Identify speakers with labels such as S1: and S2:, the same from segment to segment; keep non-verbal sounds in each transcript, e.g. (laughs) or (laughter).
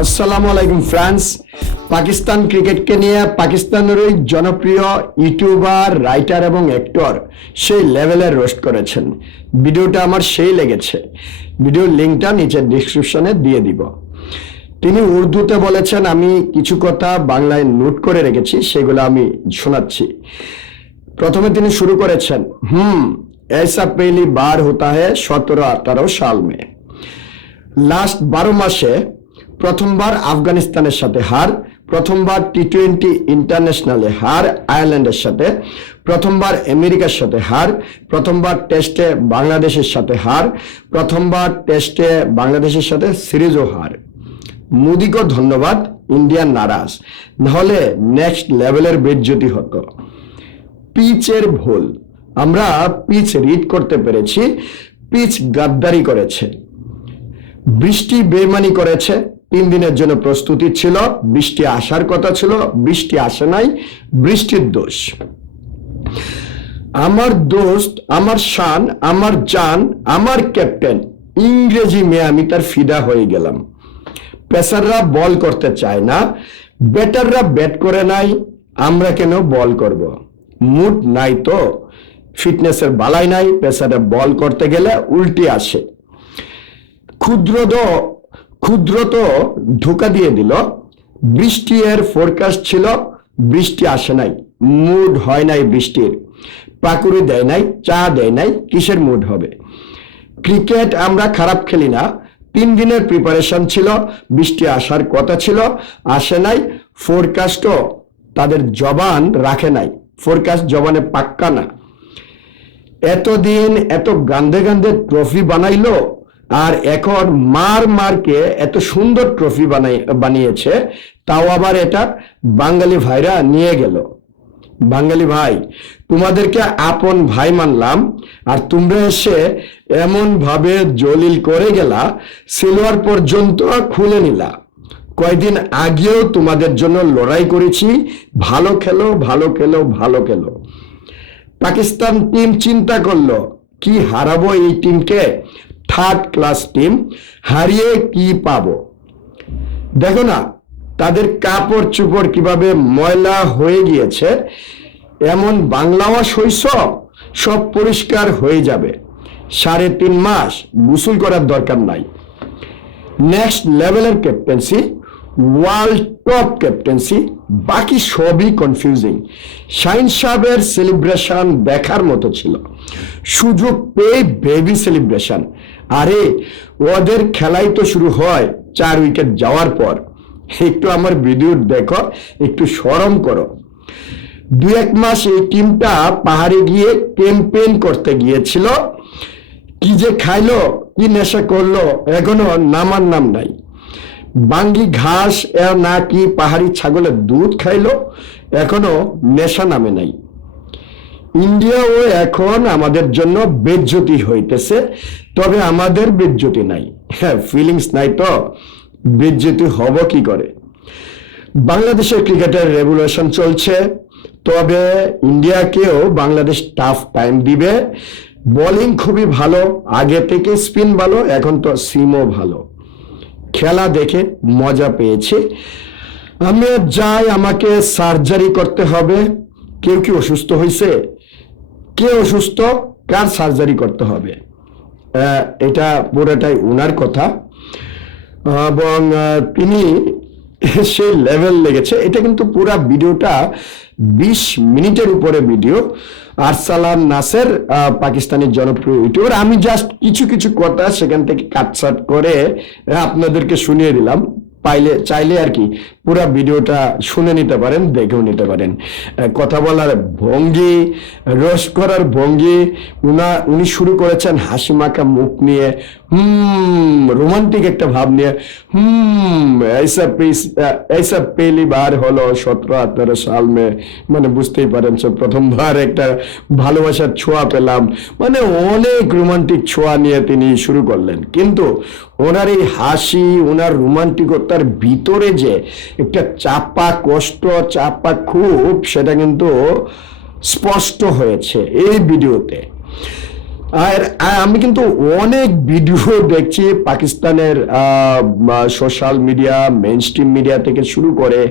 S1: আসসালামু আলাইকুম ফ্রান্স পাকিস্তান ক্রিকেটকে নিয়ে পাকিস্তানের ওই জনপ্রিয় ইউটিউবার রাইটার এবং অ্যাক্টর সেই লেভেলের রোস্ট করেছেন ভিডিওটা আমার সেই লেগেছে ভিডিওর লিঙ্কটা নিচের ডিসক্রিপশনে দিয়ে দিব তিনি উর্দুতে বলেছেন আমি কিছু কথা বাংলায় নোট করে রেখেছি সেগুলো আমি শোনাচ্ছি প্রথমে তিনি শুরু করেছেন হুম ऐसा पहली बार होता है সতেরো আঠারো সাল में লাস্ট বারো মাসে প্রথমবার আফগানিস্তানের সাথে হার, প্রথমবার টি টোয়েন্টি ইন্টারন্যাশনালে হার, আয়ারল্যান্ডের সাথে, প্রথমবার আমেরিকার সাথে হার, প্রথমবার টেস্টে বাংলাদেশের সাথে হার, প্রথমবার টেস্টে বাংলাদেশের সাথে সিরিজও হার। মোদিকে ধন্যবাদ ইন্ডিয়ান নারাজ। নাহলে নেক্সট লেভেলের বেজ্জতি হতো। পিচের ভুল। আমরা পিচ রিড করতে পেরেছি। পিচ গাদ্দারি করেছে। বৃষ্টি বেমানি করেছে। তিন দিনের জন্য প্রস্তুতি ছিল, বৃষ্টি আসার কথা ছিল, বৃষ্টি আসে নাই, বৃষ্টির দোষ। আমার দোস্ত, আমার শান, আমার জান, আমার ক্যাপ্টেন, ইংরেজি মেয়ে, আমি তার ফিদা হয়ে গেলাম। পেসাররা বল করতে চায় না, ব্যাটাররা ব্যাট করে নাই, আমরা কেন বল করব? মুড নাই তো, ফিটনেসের বালাই নাই, পেসাররা বল করতে গেলে উল্টি আসে। ক্ষুদ্র ক্ষুদ্র তো ধোকা দিয়ে দিল। বৃষ্টি এর ফোরকাস্ট ছিল, বৃষ্টি আসে নাই মুড হয় নাই বৃষ্টির। পাকুড়ি দেয় নাই, চা দেয় নাই, কিসের মুড হবে? ক্রিকেট আমরা খারাপ খেলি না। তিন দিনের প্রিপারেশন ছিল, বৃষ্টি আসার কথা ছিল, আসে নাই ফোরকাস্টও তাদের জবান রাখে নাই। ফোরকাস্ট জবানে পাক্কা না। এতদিন এত গান্ধে গান্ধে ট্রফি বানাইলো আর এখন মার মারকে এত সুন্দর ট্রফি বানাই, বানিয়েছে, তাও আবার এটা বাঙালি ভাইরা নিয়ে গেল। বাঙালি ভাই, তোমাদেরকে আপন ভাই মানলাম, আর তোমরা এসে এমন ভাবে জলিল করে গেলা, সিলভার পর্যন্ত খুলে নিলা। কয়দিন আগেও তোমাদের জন্য লড়াই করেছি, ভালো খেলো ভালো খেলো ভালো খেলো। পাকিস্তান টিম চিন্তা করল, কি হারাবো এই টিমকে থার্ড ক্লাস টিম হারিয়ে কি পাবো? দেখো না, তাদের কাপড় চুপড় কীভাবে ময়লা হয়ে গিয়েছে, এমন বাংলাও শৈশব সব পরিষ্কার হয়ে যাবে। সাড়ে তিন মাস গোসল করার দরকার নাই। নেক্সট লেভেলের ক্যাপ্টেন্সি ওয়ার্ল্ড টপ ক্যাপ্টেন্সি বাকি সবই কনফিউজিং শাইন সাহেবের সেলিব্রেশন দেখার মতো ছিল। সুযোগ পেয়ে বেবি সেলিব্রেশন আরে, ওদের খেলাই তো শুরু হয় চার উইকেট যাওয়ার পর। একটু আমার ভিডিও দেখো, একটু সরম করো। দু এক মাস এই টিমটা পাহাড়ে গিয়ে ক্যাম্পেইন করতে গিয়েছিল। কি যে খাইলো, কি নেশা করল, এখনও নামার নাম নাই। বাঙ্গি ঘাস না কি পাহাড়ি ছাগলের দুধ খাইলো, এখনও নেশা নামে নাই। ইন্ডিয়াও এখন আমাদের জন্য বেজ্জতি হইতেছে, তবে আমাদের বেজ্জতি নাই। হ্যাঁ ফিলিংস নাই তো বেজ্জতি হব কি করে? বাংলাদেশের ক্রিকেটের রেগুলেশন চলছে, তবে ইন্ডিয়াকেও বাংলাদেশ টাফ টাইম দিবে। বোলিং খুবই ভালো, আগে থেকে স্পিন ভালো, এখন তো সিমও ভালো। খেলা দেখে মজা পেয়েছি। আমি যাই, আমাকে সার্জারি করতে হবে। কেউ কি অসুস্থ হয়েছে কে অসুস্থ, কার সার্জারি করতে হবে। এটা পুরোটাই ওনার কথা। এবং তিনি (laughs) সেই লেভেল লেগেছে। এটা কিন্তু পুরা ভিডিওটা বিশ মিনিটের উপরে ভিডিও। আরসালান নাসের পাকিস্তানের জনপ্রিয় ইউটিউবার। আমি জাস্ট কিছু কিছু কথা সেখান থেকে কাটসাট করে, আপনাদেরকে শুনিয়ে দিলাম। পাইলে, চাইলে আর কি পুরো ভিডিওটা শুনে নিতে পারেন দেখেও নিতে পারেন আহ, কথা বলার ভঙ্গি রস করার ভঙ্গি উনা উনি শুরু করেছেন হাসি মাখা মুখ নিয়ে হুম রোমান্টিক একটা ভাব নিয়ে হুম ऐसा পিস ऐसा পেলি বার হলো সতেরো আঠারো সাল মে মানে বুঝতেই পারেন সে প্রথমবার একটা ভালোবাসার ছোঁয়া পেলাম মানে অনেক রোমান্টিক ছোঁয়া নিয়ে তিনি শুরু করলেন কিন্তু ওনার এই হাসি ওনার রোমান্টিকতার ভিতরে যে একটা চাপা কষ্ট, চাপা খুব সেটা কিন্তু স্পষ্ট হয়েছে এই ভিডিওতে। আর আমি কিন্তু অনেক ভিডিও দেখছি পাকিস্তানের social media mainstream media থেকে শুরু করে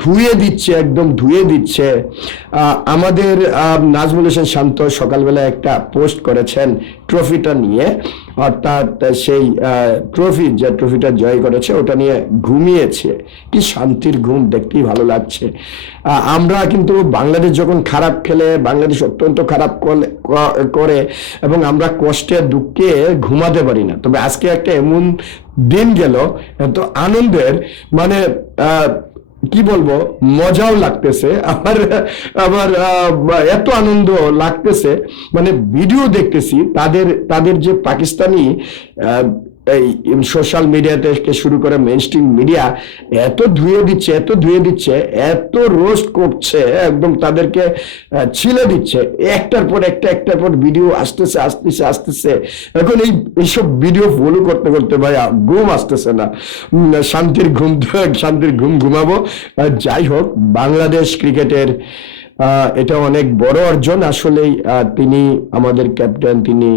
S1: ধুয়ে দিচ্ছে, একদম ধুয়ে দিচ্ছে। আমাদের নাজমুল হোসেন শান্ত সকালবেলা একটা পোস্ট করেছেন ট্রফিটা নিয়ে, অর্থাৎ সেই ট্রফি যে ট্রফিটা জয় করেছে, ওটা নিয়ে ঘুমিয়েছে। কি শান্তির ঘুম, দেখতেই ভালো লাগছে। আমরা কিন্তু বাংলাদেশ যখন খারাপ খেলে, বাংলাদেশ অত্যন্ত খারাপ করে, এবং আমরা কষ্টে, দুঃখে ঘুমাতে পারি না। তবে আজকে একটা এমন দিন গেল, এত আনন্দের মানে কি বলব, মজাও লাগতেছে। আমার আমার এত আনন্দ লাগতেছে। মানে ভিডিও দেখতেছি, তাদের তাদের যে পাকিস্তানি এই সোশ্যাল মিডিয়া থেকে শুরু করে মেন স্ট্রিম মিডিয়া এত ধুয়ে দিচ্ছে, এত ধুয়ে দিচ্ছে, এত রোস্ট করছে, একদম তাদেরকে ছিলে দিচ্ছে। একটার পর একটা, একটার পর ভিডিও আসতেছে আসতেছে আসতেছে। এখন এই, এইসব ভিডিও ফলো করতে করতে ভাই ঘুম আসতেছে না। শান্তির ঘুম শান্তির ঘুম ঘুমাবো। যাই হোক, বাংলাদেশ ক্রিকেটের এটা অনেক বড় অর্জন। আসলেই তিনি আমাদের ক্যাপ্টেন, তিনি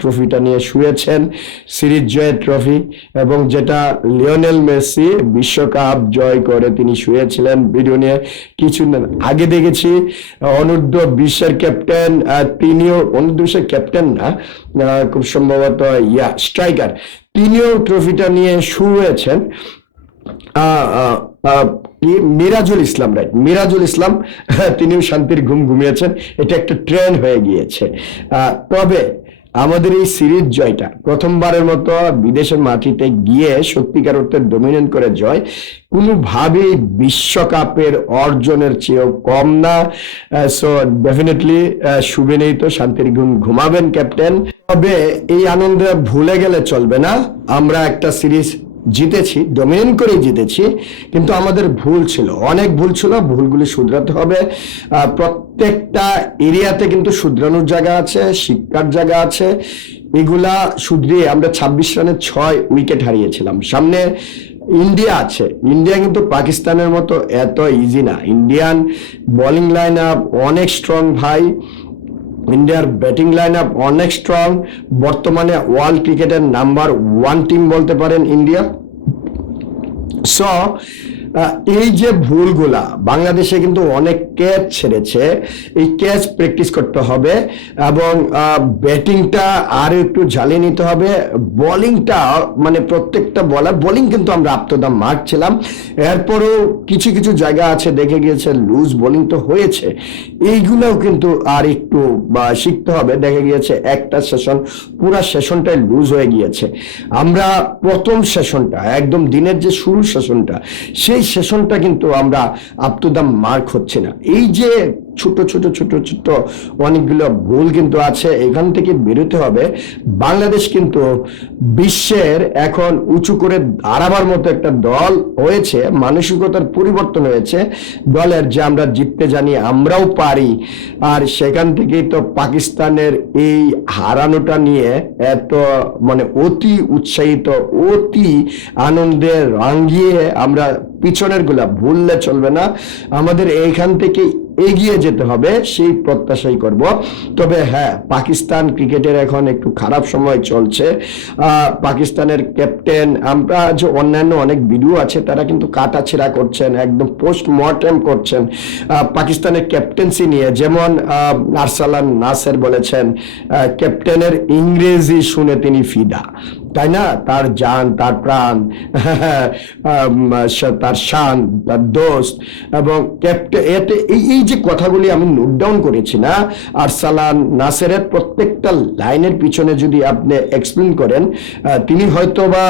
S1: ট্রফিটা নিয়ে শুয়েছেন, সিরিজ জয়ের ট্রফি এবং যেটা লিওনেল মেসি বিশ্বকাপ জয় করে তিনি শুয়েছিলেন ভিডিও নিয়ে। কিছু আগে দেখেছি অনূর্ধ্ব বিশ্বের ক্যাপ্টেন তিনিও, অনূর্ধ্ব বিশ্বের ক্যাপ্টেন না খুব সম্ভবত, ইয়া, স্ট্রাইকার। তিনিও ট্রফিটা নিয়ে শুয়েছেন। মিরাজুল ইসলাম রাইট মিরাজুল ইসলাম, (laughs) তিনিও শান্তির ঘুম ঘুমিয়েছেন। এটা একটা ট্রেন হয়ে গিয়েছে। তবে আমাদের এই সিরিজ জয়টা, প্রথমবারের মতো বিদেশের মাটিতে গিয়ে সত্যিকার অর্থে ডমিনেট করে জয়, কোনোভাবেই বিশ্বকাপের অর্জনের চেয়েও কম না। সো ডেফিনেটলি শুভে নেই তো শান্তির ঘুম ঘুমাবেন ক্যাপ্টেন তবে এই আনন্দে ভুলে গেলে চলবে না। আমরা একটা সিরিজ জিতেছি ডমিনেট করেই জিতেছি, কিন্তু আমাদের ভুল ছিল। অনেক ভুল ছিল, ভুলগুলি শুধরাতে হবে। প্রত্যেকটা এরিয়াতে কিন্তু শুধরানোর জায়গা আছে, শিক্ষার জায়গা আছে। এগুলা শুধরিয়ে আমরা ছাব্বিশ রানে ছয় উইকেট হারিয়েছিলাম। সামনে ইন্ডিয়া আছে। ইন্ডিয়া কিন্তু পাকিস্তানের মতো এত ইজি না। ইন্ডিয়ান বোলিং লাইন আপ অনেক স্ট্রং ভাই। ইন্ডিয়ার ব্যাটিং লাইন আপ অনেক স্ট্রং বর্তমানে ওয়ার্ল্ড ক্রিকেটের নাম্বার ওয়ান টিম বলতে পারেন ইন্ডিয়া। সো এই যে ভুলগুলা, বাংলাদেশে কিন্তু অনেক ক্যাচ ছেড়েছে। এই ক্যাচ প্র্যাকটিস করতে হবে এবং ব্যাটিংটা আরও একটু ঝালিয়ে নিতে হবে। বোলিংটা মানে প্রত্যেকটা বলার বোলিং কিন্তু আমরা আপ্তদাম মারছিলাম এরপরও কিছু কিছু জায়গা আছে, দেখে গিয়েছে লুজ বোলিং তো হয়েছে। এইগুলোও কিন্তু আর একটু শিখতে হবে। দেখে গিয়েছে, একটা সেশন পুরো সেশনটাই লুজ হয়ে গিয়েছে। আমরা প্রথম সেশনটা একদম দিনের যে শুরু সেশনটা সেই সেশনটা কিন্তু আমরা আপ টু দ্য মার্ক হচ্ছে না। এই যে ছোট ছোট ছোট ছোট অনেকগুলো ভুল কিন্তু আছে। এখান থেকে বেরোতে হবে। বাংলাদেশ কিন্তু বিশ্বের এখন উঁচু করে দাঁড়াবার মতো একটা দল হয়েছে। মানসিকতার পরিবর্তন হয়েছে। দলের যে আমরা জিততে জানি, আমরাও পারি। আর সেখান থেকেই তো পাকিস্তানের এই হারানোটা নিয়ে এত মানে অতি উৎসাহিত, অতি আনন্দে রাঙ্গিয়ে আমরা পিছনেরগুলা ভুললে চলবে না। আমাদের এইখান থেকে এগিয়ে যেতে হবে, সেই প্রত্যাশাই করব। তবে হ্যাঁ পাকিস্তান ক্রিকেটের এখন একটু খারাপ সময় চলছে। পাকিস্তানের ক্যাপ্টেন, আমরা যে অন্যান্য অনেক ভিডিও আছে, তারা কিন্তু কাটাছেড়া করছেন, একদম পোস্ট মর্টেম করছেন পাকিস্তানের ক্যাপ্টেন্সি নিয়ে, যেমন আরসালান নাসের বলেছেন ক্যাপ্টেনের ইংরেজি শুনে তিনি ফিদা। তাই না? তার জান, তার প্রাণ (laughs) তার শান, তার দোস্ত এবং এতে এই যে কথাগুলি আমি নোট ডাউন করেছি না, আর সালান নাসেরের প্রত্যেকটা লাইনের পিছনে যদি আপনি এক্সপ্লেন করেন তিনি হয়তো বা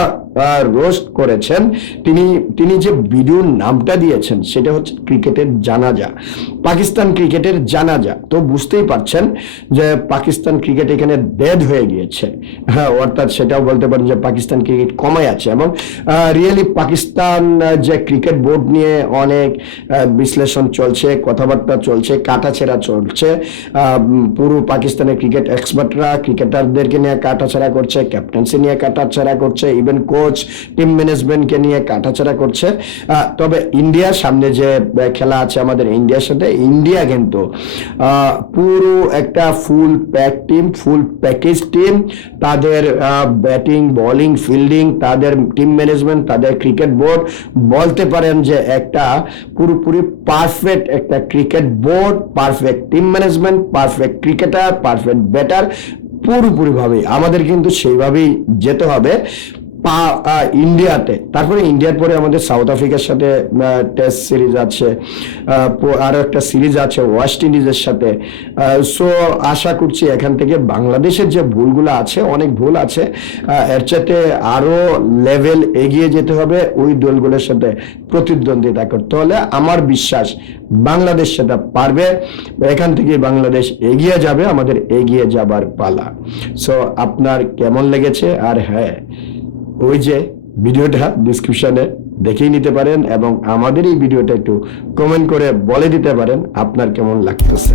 S1: রোস্ট করেছেন, তিনি তিনি যে ভিডিওর নামটা দিয়েছেন, সেটা হচ্ছে ক্রিকেটের জানাজা, পাকিস্তান ক্রিকেটের জানাজা। তো বুঝতেই পারছেন যে পাকিস্তান ক্রিকেট এখানে ডেড হয়ে গিয়েছে হ্যাঁ অর্থাৎ সেটাও বলতে পারেন যে পাকিস্তান ক্রিকেট কমাই আছে এবং রিয়েলি পাকিস্তান যে ক্রিকেট বোর্ড নিয়ে অনেক বিশ্লেষণ চলছে, কথাবার্তা চলছে, কাটাছেড়া চলছে পুরো পাকিস্তানের ক্রিকেট এক্সপার্টরা, ক্রিকেটারদেরকে নিয়ে কাটাছেড়া করছে, ক্যাপ্টেন্সি নিয়ে কাটাছেড়া করছে ইভেন কোচ টিম ম্যানেজমেন্টকে নিয়ে কাটাছেড়া করছে। তবে ইন্ডিয়ার সামনে যে খেলা আছে আমাদের ইন্ডিয়ার সাথে, ইন্ডিয়া কিন্তু পুরো একটা full pack team full package team তাদের ব্যাটিং বোলিং ফিল্ডিং তাদের টিম ম্যানেজমেন্ট তাদের ক্রিকেট বোর্ড বলতে পারেন যে একটা পুরোপুরি পারফেক্ট একটা cricket board perfect team management perfect cricketer perfect batter পুরোপুরিভাবে আমাদের কিন্তু সেইভাবেই যেতে হবে। পা ইন্ডিয়াতে। তারপরে ইন্ডিয়ার পরে আমাদের সাউথ আফ্রিকার সাথে টেস্ট সিরিজ আছে আরও একটা সিরিজ আছে ওয়েস্ট ইন্ডিজের সাথে। সো আশা করছি এখান থেকে বাংলাদেশের যে ভুলগুলো আছে, অনেক ভুল আছে এর চাইতে আরও লেভেল এগিয়ে যেতে হবে ওই দলগুলোর সাথে প্রতিদ্বন্দ্বিতা করতে হলে। আমার বিশ্বাস, বাংলাদেশ সেটা পারবে, এখান থেকে বাংলাদেশ এগিয়ে যাবে, আমাদের এগিয়ে যাবার পালা। সো আপনার কেমন লেগেছে? আর হ্যাঁ ওই যে ভিডিওটা ডিসক্রিপশনে দেখেই নিতে পারেন এবং আমাদের এই ভিডিওটা একটু কমেন্ট করে বলে দিতে পারেন আপনার কেমন লাগতেছে।